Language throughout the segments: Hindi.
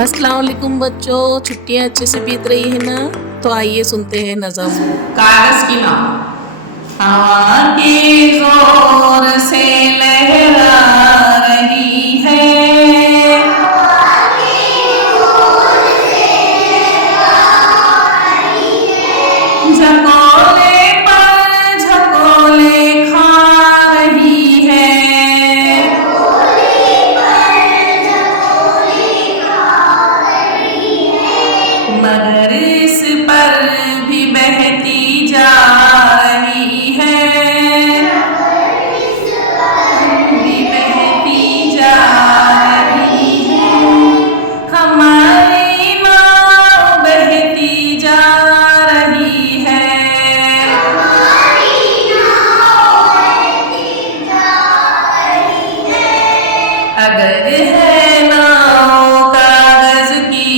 अस्सलाम वालेकुम बच्चों, छुट्टियां अच्छे से बीत रही है ना। तो आइए सुनते हैं नज़म। कागज की नाव। हवा के जोर से लहरा रही है, झकोले पर झकोले खा रही है, मगर इस पर भी बहती जा रही है, भी बहती जा रही है, हमारी नाव बहती जा रही है, अगर है नाव कागज की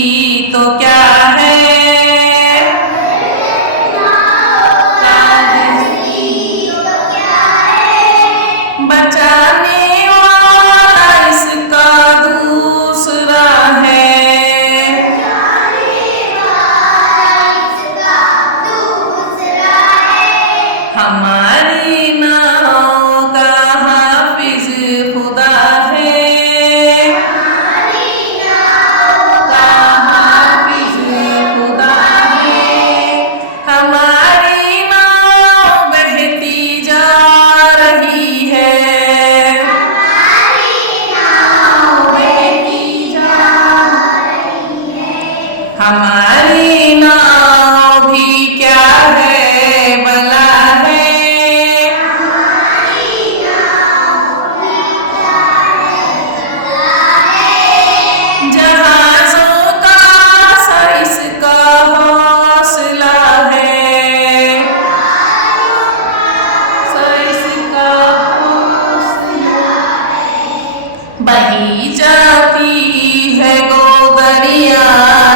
तो क्या है, बचाने वाला इसका दूसरा है, हमारी नाव का हाफिज खुदा है, का हाफिज खुदा है, हमारी नाव बहती जा रही है, हमारी नाव भी क्या है भला है, जहाजों का सा इसका हौसला है, सा इसका हौसला, बही जाती है गोदरिया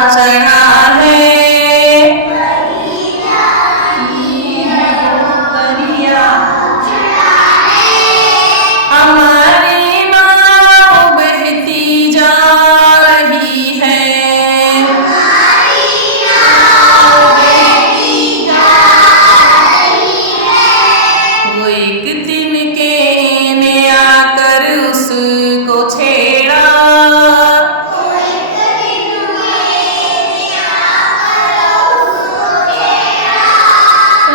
चढ़ा है, गोदरिया हमारी नाव बहती जा रही है, वो एक दिन के ने आकर उसको छेड़ा,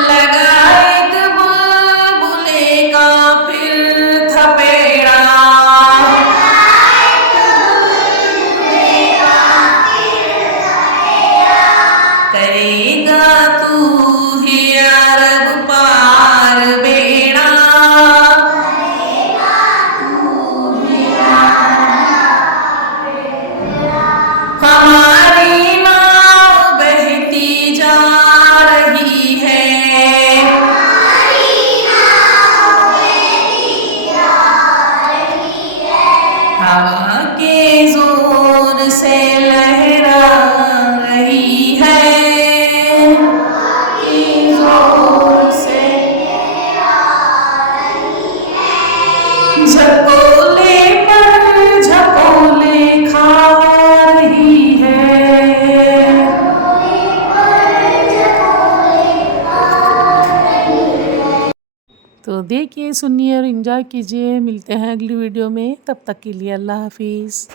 लगा एक बुलबुले का फिर थपेड़ा, करेगा तू ही अरब पार बेड़ा, हमारी नाव बहती जा रही है, हवा के जोर से लहरा रही है, के जोर से झकोले पर झकोले खा रही है, तो देखिए, सुनिए और एंजॉय कीजिए। मिलते हैं अगली वीडियो में, तब तक के लिए अल्लाह हाफिज़।